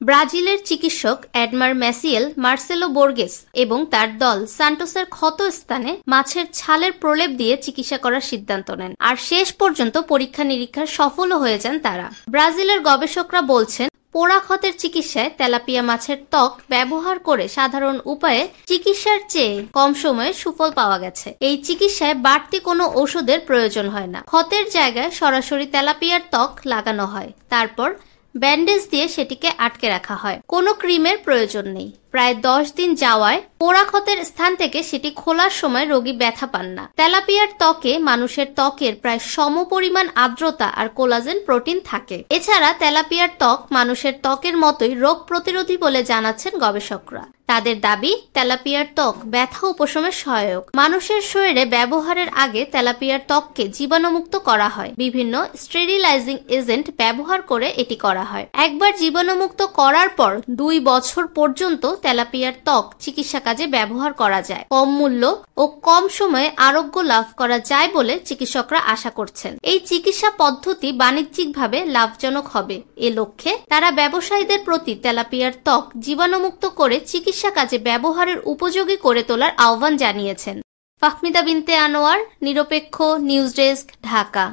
ব্রাজিলের চিকিৎসক Edmar ম্যাসিয়েল Marcelo বোর্গেস এবং তার দল সান্টোসের ক্ষত স্থানে মাছের ছালের প্রলেপ দিয়ে চিকিৎসা করার সিদ্ধান্ত নেন, আর শেষ পর্যন্ত পরীক্ষা নিরীক্ষার সফলও হয়ে যান তারা। ব্রাজিলের গবেষকরা বলছেন, পোড়া ক্ষতের চিকিৎসায় তেলাপিয়া মাছের ত্বক ব্যবহার করে সাধারণ উপায়ে চিকিৎসার চেয়ে কম সময়ে সুফল পাওয়া গেছে। এই চিকিৎসায় বাড়তি কোনো ওষুধের প্রয়োজন হয় না। ক্ষতের জায়গায় সরাসরি তেলাপিয়ার ত্বক লাগানো হয়, তারপর ব্যান্ডেজ দিয়ে সেটিকে আটকে রাখা হয়। কোনো ক্রিমের প্রয়োজন নেই। প্রায় 10 দিন যাওয়ায় পোড়া ক্ষতের স্থান থেকে সেটি খোলার সময় রোগী ব্যথা পান না। তেলাপিয়ার ত্বকে মানুষের ত্বকের প্রায় সমপরিমাণ আর্দ্রতা আর কোলাজেন প্রোটিন থাকে। এছাড়া তেলাপিয়ার ত্বক মানুষের ত্বকের মতোই রোগ প্রতিরোধী বলে জানাচ্ছেন গবেষকরা। তাদের দাবি, তেলাপিয়ার ত্বক ব্যথা উপশমে সহায়ক। মানুষের শরীরে ব্যবহারের আগে তেলাপিয়ার ত্বককে জীবাণুমুক্ত করা হয়। বিভিন্ন স্টেরিলাইজিং এজেন্ট ব্যবহার করে এটি করা হয়। একবার জীবাণুমুক্ত করার পর 2 বছর পর্যন্ত তেলাপিয়ার ত্বক চিকিৎসা কাজে ব্যবহার করা যায়। কম মূল্য ও কম সময়ে আরোগ্য লাভ করা যায় বলে চিকিৎসকরা আশা করছেন। এই চিকিৎসা পদ্ধতি বাণিজ্যিকভাবে লাভজনক হবে। এ লক্ষ্যে তারা ব্যবসায়ীদের প্রতি তেলাপিয়ার ত্বক জীবাণুমুক্ত করে চিকিৎসা কাজে ব্যবহারের উপযোগী করে তোলার আহ্বান জানিয়েছেন। ফাহমিদা বিনতে আনোয়ার, নিরপেক্ষ নিউজ ডেস্ক, ঢাকা।